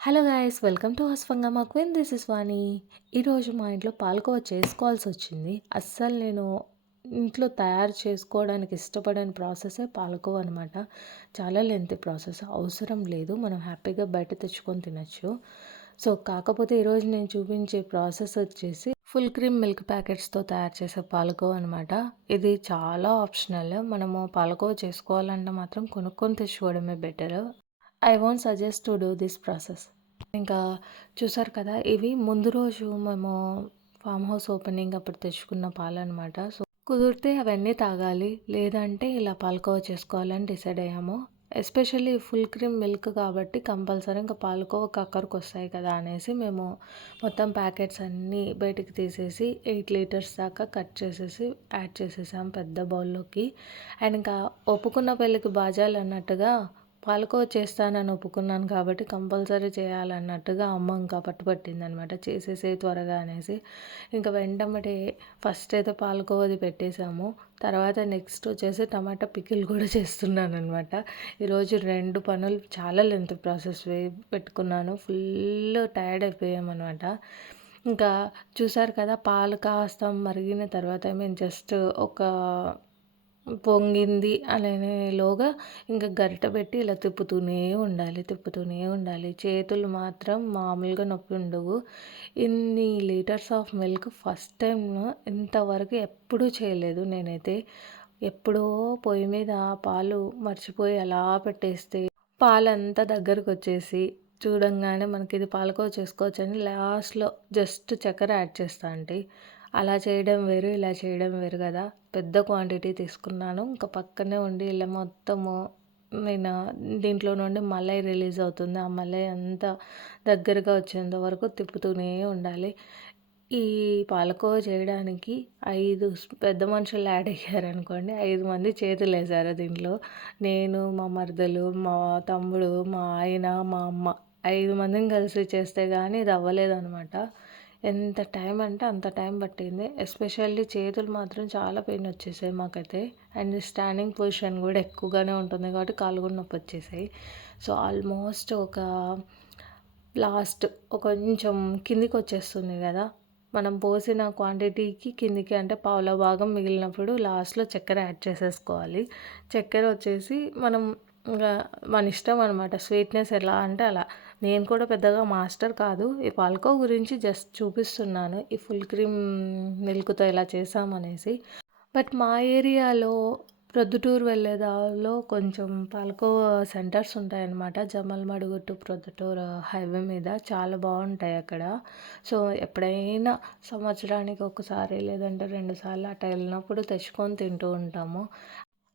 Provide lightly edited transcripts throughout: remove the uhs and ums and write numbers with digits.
Hello guys, welcome to హస్ఫంగమా queen. This is Vani. ఈరోజు మా ఇంట్లో పాలకోవ చేసుకోవాల్సి వచ్చింది. అస్సలు నేను ఇంట్లో తయారు చేసుకోవడానికి ఇష్టపడని ప్రాసెసే పాలకోవ అనమాట. చాలా లెంతీ ప్రాసెస్, అవసరం లేదు, మనం హ్యాపీగా బయట తెచ్చుకొని తినచ్చు. సో కాకపోతే ఈరోజు నేను చూపించే ప్రాసెస్ వచ్చేసి ఫుల్ క్రీమ్ మిల్క్ ప్యాకెట్స్తో తయారు చేసే పాలకోవ అనమాట. ఇది చాలా ఆప్షనల్. మనము పాలకోవ చేసుకోవాలంటే మాత్రం కొనుక్కొని తెచ్చుకోవడమే better. I won't suggest to do this process. ఇంకా చూసారు కదా, ఇవి ముందు రోజు మేము ఫామ్ హౌస్ ఓపెనింగ్ అప్పుడు తెచ్చుకున్న పాలనమాట. సో కుదిరితే అవన్నీ తాగాలి, లేదంటే ఇలా పాలకోవ చేసుకోవాలని డిసైడ్ అయ్యాము. ఎస్పెషల్లీ ఫుల్ క్రీమ్ మిల్క్ కాబట్టి కంపల్సరీ ఇంకా పాలకోవ కక్కరికి వస్తాయి కదా అనేసి మేము మొత్తం ప్యాకెట్స్ అన్నీ బయటికి తీసేసి 8 లీటర్స్ దాకా కట్ చేసేసి యాడ్ చేసేసాం పెద్ద బౌల్లోకి. అండ్ ఇంకా ఒప్పుకున్న పెళ్ళికి బాజాలు అన్నట్టుగా పాలకోవ చేస్తానని ఒప్పుకున్నాను కాబట్టి కంపల్సరీ చేయాలన్నట్టుగా అమ్మ ఇంకా పట్టుపట్టిందనమాట. చేసేసే త్వరగా అనేసి ఇంకా వెంటనే ఫస్ట్ అయితే పాలకోవది పెట్టేసాము. తర్వాత నెక్స్ట్ వచ్చేసి టమాటా పికిల్ కూడా చేస్తున్నాను అనమాట. ఈరోజు 2 పనులు చాలా లెంత్ ప్రాసెస్ పెట్టుకున్నాను. ఫుల్ టైర్డ్ అయిపోయామన్నమాట. ఇంకా చూసారు కదా, పాలు కాస్త మరిగిన తర్వాత మేము జస్ట్ ఒక పొంగింది అనేలోగా ఇంకా గరిటె పెట్టి ఇలా తిప్పుతూనే ఉండాలి. చేతులు మాత్రం మామూలుగా నొప్పి ఉండవు. ఇన్ని litres of milk first time, ఇంతవరకు ఎప్పుడూ చేయలేదు నేనైతే. ఎప్పుడో పొయ్యి మీద పాలు మర్చిపోయి అలా పెట్టేస్తే పాలంతా దగ్గరకు వచ్చేసి చూడంగానే మనకి ఇది పాలకోవ చేసుకోవచ్చని లాస్ట్లో జస్ట్ చక్కెర యాడ్ చేస్తా అంటే అలా చేయడం వేరు, ఇలా చేయడం వేరు కదా. పెద్ద క్వాంటిటీ తీసుకున్నాను. ఇంకా పక్కనే ఉండి ఇలా మొత్తము నేను దీంట్లో నుండి మలై రిలీజ్ అవుతుంది. ఆ మలై అంతా దగ్గరగా వచ్చేంత వరకు తిప్పుతూనే ఉండాలి. ఈ పాలకోవ చేయడానికి 5 పెద్ద మనుషులు యాడ్ అయ్యారనుకోండి. 5 మంది చేతులేసారు దీంట్లో. నేను, మా మరదలు, మా తమ్ముడు, మా ఆయన, మా అమ్మ 5 మందిని కలిసి చేస్తే కానీ ఇది అవ్వలేదనమాట. ఎంత టైం అంటే అంత టైం పట్టింది. ఎస్పెషల్లీ చేతులు మాత్రం చాలా పెయిన్ వచ్చేసాయి మాకైతే. అండ్ స్టాండింగ్ పొజిషన్ కూడా ఎక్కువగానే ఉంటుంది కాబట్టి కాళ్ళు కూడా నొప్పి వచ్చేసాయి. సో ఆల్మోస్ట్ లాస్ట్ కొంచెం కిందికి వచ్చేస్తుంది కదా, మనం పోసిన క్వాంటిటీకి కిందికి అంటే పావుల భాగం మిగిలినప్పుడు లాస్ట్లో చక్కెర యాడ్ చేసేసుకోవాలి. చక్కెర వచ్చేసి మనం ఇంకా మన ఇష్టం అనమాట. స్వీట్నెస్ ఎలా అంటే అలా. నేను కూడా పెద్దగా మాస్టర్ కాదు. ఈ పాలకోవ గురించి జస్ట్ చూపిస్తున్నాను, ఈ ఫుల్ క్రీమ్ మిల్క్తో ఎలా చేసామనేసి. బట్ మా ఏరియాలో ప్రొద్దుటూరు వెళ్ళే దారిలో కొంచెం పాలకోవ సెంటర్స్ ఉంటాయన్నమాట. జమ్మలమడుగు టు ప్రొద్దుటూరు హైవే మీద చాలా బాగుంటాయి అక్కడ. సో ఎప్పుడైనా సంవత్సరానికి ఒకసారి లేదంటే 2 సార్లు అట్లా వెళ్ళినప్పుడు తెచ్చుకొని తింటూ ఉంటాము.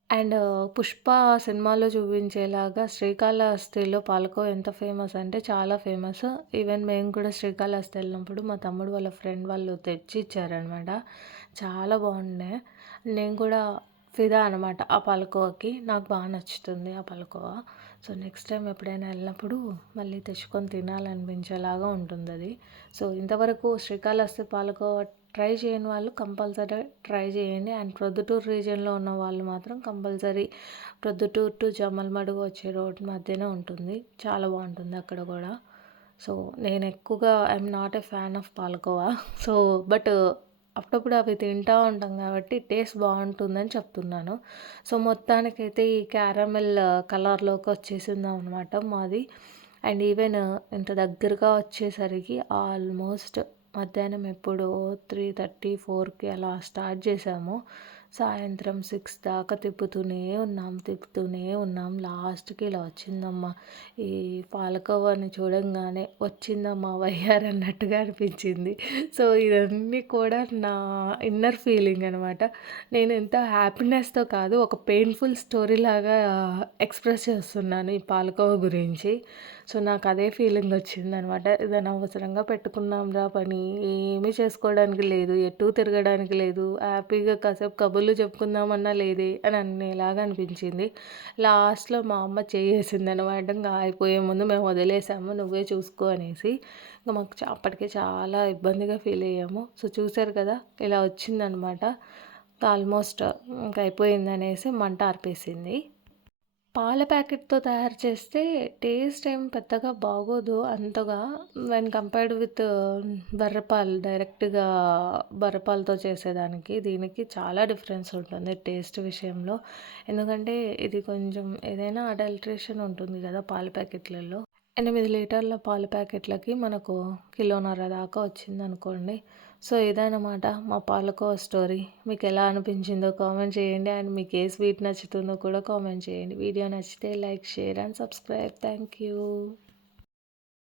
అండ్ 'పుష్ప' సినిమాలో చూపించేలాగా శ్రీకాళహస్తిలో పాలకోవ ఎంత ఫేమస్ అంటే చాలా ఫేమస్. ఈవెన్ మేము కూడా శ్రీకాళహస్తి వెళ్ళినప్పుడు మా తమ్ముడు వాళ్ళ ఫ్రెండ్ వాళ్ళు తెచ్చి ఇచ్చారనమాట. చాలా బాగుండే. నేను కూడా ఫిదా అనమాట ఆ పాలకోవకి. నాకు బాగా నచ్చుతుంది ఆ పాలకోవ. సో నెక్స్ట్ టైం ఎప్పుడైనా వెళ్ళినప్పుడు మళ్ళీ తెచ్చుకొని తినాలనిపించేలాగా ఉంటుంది అది. సో ఇంతవరకు శ్రీకాళహస్తి పాలకోవ ట్రై చేయని వాళ్ళు కంపల్సరీ ట్రై చేయండి. అండ్ ప్రొద్దుటూరు రీజియన్లో ఉన్న వాళ్ళు మాత్రం కంపల్సరీ ప్రొద్దుటూరు టు జమ్మలమడుగు వచ్చే రోడ్ మధ్యనే ఉంటుంది. చాలా బాగుంటుంది అక్కడ కూడా. సో నేను ఎక్కువగా I'm not a fan of palkova. So but అప్పుడప్పుడు అవి తింటూ ఉంటాం కాబట్టి టేస్ట్ బాగుంటుందని చెప్తున్నాను. సో మొత్తానికైతే ఈ క్యారమెల్ కలర్లోకి వచ్చేసింది అనమాట మాది. అండ్ ఈవెన్ ఇంత దగ్గరగా వచ్చేసరికి ఆల్మోస్ట్ మధ్యాహ్నం ఎప్పుడో 3:30, 4కి అలా స్టార్ట్ చేసాము. సాయంత్రం 6 దాకా తిప్పుతూనే ఉన్నాం. లాస్ట్కి ఇలా వచ్చిందమ్మా, ఈ పాలకోవాని చూడంగానే వచ్చిందమ్మా వయ్యారు అన్నట్టుగా అనిపించింది. సో ఇవన్నీ కూడా నా ఇన్నర్ ఫీలింగ్ అనమాట. నేను ఎంత హ్యాపీనెస్తో కాదు, ఒక పెయిన్ఫుల్ స్టోరీ లాగా ఎక్స్ప్రెస్ చేస్తున్నాను ఈ పాలకోవ గురించి. సో నాకు అదే ఫీలింగ్ వచ్చిందనమాట. ఇది అనవసరంగా పెట్టుకున్నాంరా పని, ఏమీ చేసుకోవడానికి లేదు, ఎటు తిరగడానికి లేదు, హ్యాపీగా కాసేపు కబుర్లు చెప్పుకుందామన్నా లేదే అని అనేలాగా అనిపించింది. లాస్ట్లో మా అమ్మ చేసేసింది అనమాట. ఇంకా అయిపోయే ముందు మేము వదిలేసాము, నువ్వే చూసుకో అనేసి. ఇంకా మాకు అప్పటికే చాలా ఇబ్బందిగా ఫీల్ అయ్యాము. సో చూసారు కదా, ఇలా వచ్చిందనమాట. ఆల్మోస్ట్ ఇంకా అయిపోయింది అనేసి మంట ఆర్పేసింది. పాల ప్యాకెట్‌తో తయారు చేస్తే టేస్ట్ ఏం పెద్దగా బాగోదు అంతగా. వెన్ కంపేర్డ్ విత్ బర్రెపాలు డైరెక్ట్‌గా బర్రెపాలతో చేసేదానికి, దీనికి చాలా డిఫరెన్స్ ఉంటుంది టేస్ట్ విషయంలో. ఎందుకంటే ఇది కొంచెం ఏదైనా అడల్ట్రేషన్ ఉంటుంది గదా! పాల ప్యాకెట్‌లలో. 8 లీటర్ల పాల ప్యాకెట్లకి మనకు కిలోన్నర దాకా వచ్చిందనుకోండి. సో, ఇదనమాట మా పాలకోవ స్టోరీ. మీకెలా అనిపించిందో కామెంట్ చేయండి. అండ్ మీకు ఏ స్వీట్ నచ్చుతుందో కూడా కామెంట్ చేయండి. వీడియో నచ్చితే like, share and subscribe. Thank you.